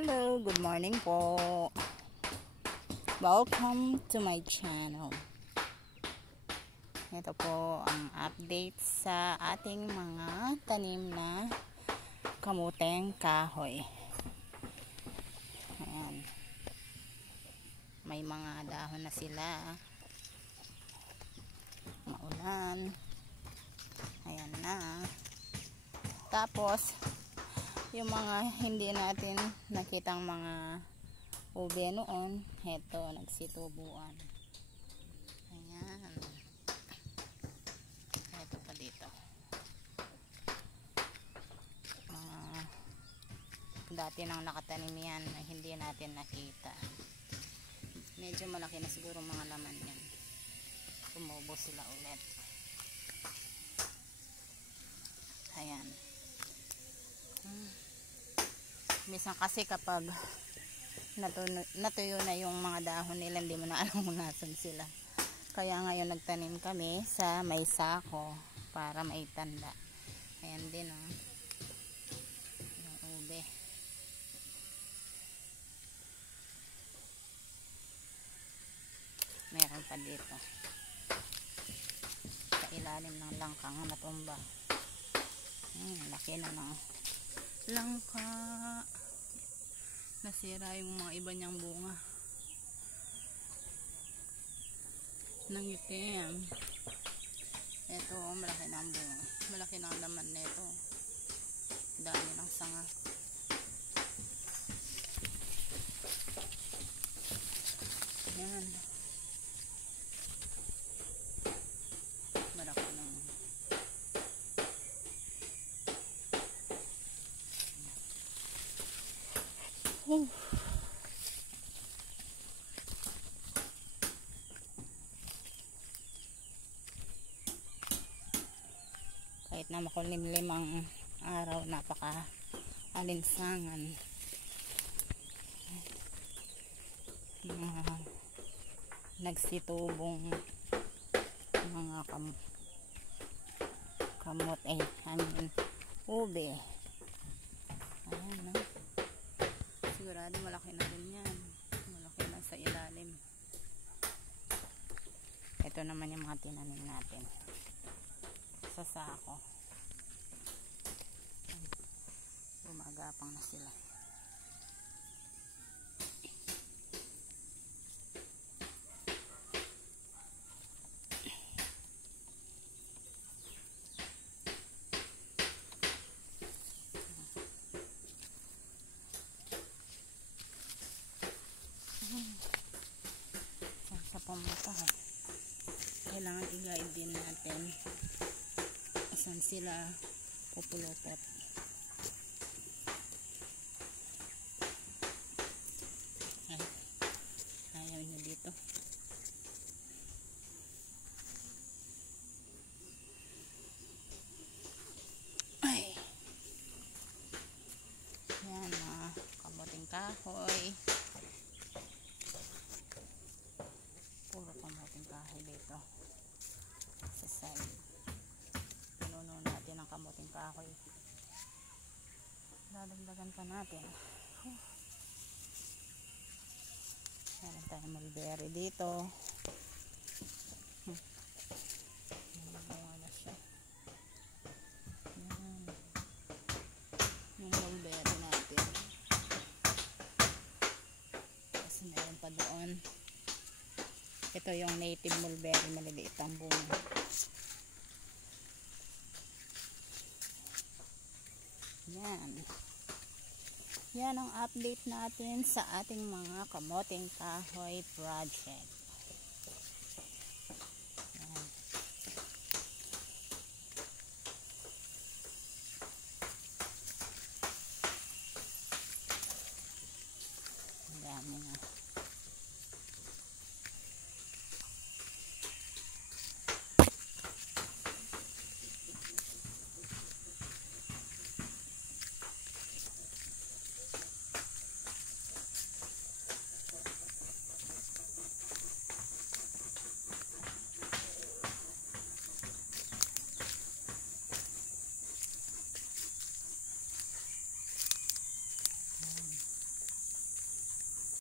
Hello, good morning po. Welcome to my channel. Ito po ang update sa ating mga tanim na kamuteng kahoy. Ayan. May mga dahon na sila. Maulan. Ayan na. Tapos yung mga hindi natin nakitang mga ube noon, heto, nagsitubuan. Ayan. Heto pa dito. Mga dati nang nakatanim yan na hindi natin nakita. Medyo malaki na siguro mga laman yan. Tumubo sila ulit. Ayan. Minsan kasi kapag natuyo na yung mga dahon nila, hindi mo na alam kung nasan sila. Kaya ngayon nagtanim kami sa may sako para maitanda. Ayan din yung ube. Meron pa dito sa ilalim ng langkang natumba. Laki na ng langka. Nasira yung mga iba niyang bunga. Nangitim. Ito, malaki na ang bunga. Malaki na ang laman nito. Dami ng sanga. Yan. Malaki na. Kahit na makulimlim ang araw, napaka alinsangan. Nagsitubong mga kamot ube. Ayan, no? Sigurado malaki na rin yan. Malaki na sa ilalim. Ito naman yung mga tinanim natin sa sako. Gumagapang na sila. Sa pumunta, kailangan i-guide din natin saan sila pupulupot. Ayaw nyo dito. Ay, yan kamuting kahoy. Puro kamuting kahoy dito sa side. Pinuno natin ang kamuting kahoy. Dadagdagan pa natin. Meron tayong mulberry dito. Wala siya. Yan. Yung mulberry natin. Kasi meron pa doon. Ito yung native mulberry, maliliit ang bunga. Yan. Yan ang update natin sa ating mga kamuting kahoy project.